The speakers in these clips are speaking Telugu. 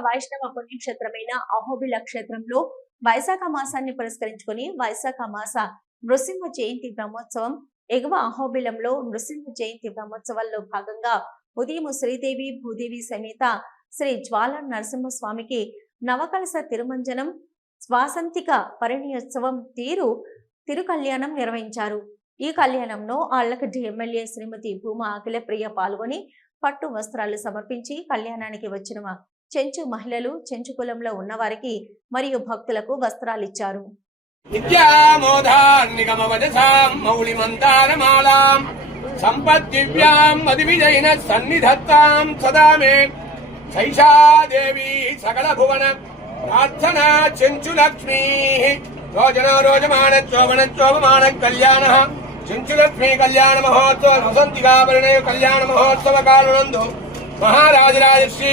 వైష్ణవ పుణ్యక్షేత్రమైన అహోబిల క్షేత్రంలో వైశాఖ మాసాన్ని పురస్కరించుకుని వైశాఖ మాస నృసింహ జయంతి బ్రహ్మోత్సవం ఎగువ అహోబిలంలో నృసింహ జయంతి బ్రహ్మోత్సవాల్లో భాగంగా ఉదయం శ్రీదేవి భూదేవి సమేత శ్రీ జ్వాల నరసింహస్వామికి నవకలస తిరుమంజనం స్వాసంతిక పరిణయోత్సవం తీరు తిరుకళ్యాణం నిర్వహించారు. ఈ కళ్యాణంలో ఆళ్ళగడ్డ ఎమ్మెల్యే శ్రీమతి భూమా అఖిలప్రియ పాల్గొని పట్టు వస్త్రాలు సమర్పించి కళ్యాణానికి వచ్చిన చెంచు మహిళలు చెంచు కులంలో ఉన్నవారికి మరియు భక్తులకు వస్త్రాలిచ్చారు నిత్యామోధాన్నిగమవదసాం మౌళిమంతారమాలాం సంపద్దివ్యాం మదివిజైన సన్నిధత్తాం సదా మే. శైషా దేవి సకల భువన ప్రార్థనా చెంచులక్ష్మీ రోజన రోజమాన చోభన చోభమాన కళ్యాణ. చెంచులక్ష్మీ కళ్యాణ మహోత్సవ వసంతిగా పరిణయ కళ్యాణ మహోత్సవ కాలనందు మహారాజరాజశ్రీ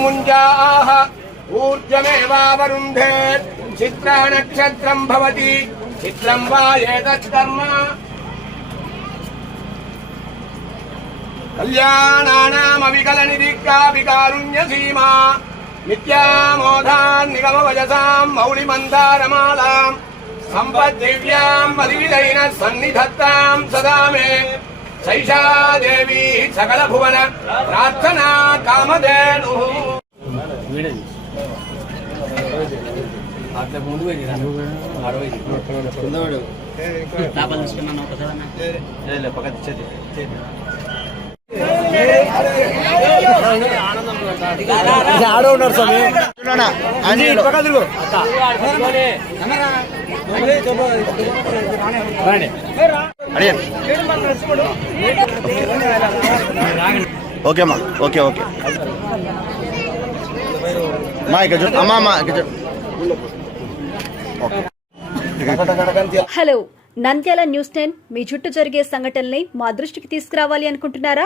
मुञ्जाः ऊर्जमेवावरुन्धे चित्रानक्षत्रम् भवति चित्रम् वा एतत्कर्म कल्याणानामविकलनिधिक्काभिकारुण्यसीमा नित्यामोधान्निगमवजसाम् मौलिमन्दारमालाम् सम्पद्दिव्याम् मदिविदैन सन्निधत्ताम् सदा मे సైషా దేవి సకల భువన ప్రార్థన కామధేను అట్లా ముందు అరవై పక్క ఆడ ఉన్నారు స్వామి ఆంజనేయుడు ఓకే అమ్మా ఓకే ఓకే. మా ఇక్కడ అమ్మా అమ్మా ఇక్కడ హలో నంద్యాల న్యూస్ టెన్ మీ చుట్టూ జరిగే సంఘటనల్ని మా దృష్టికి తీసుకురావాలి అనుకుంటున్నారా?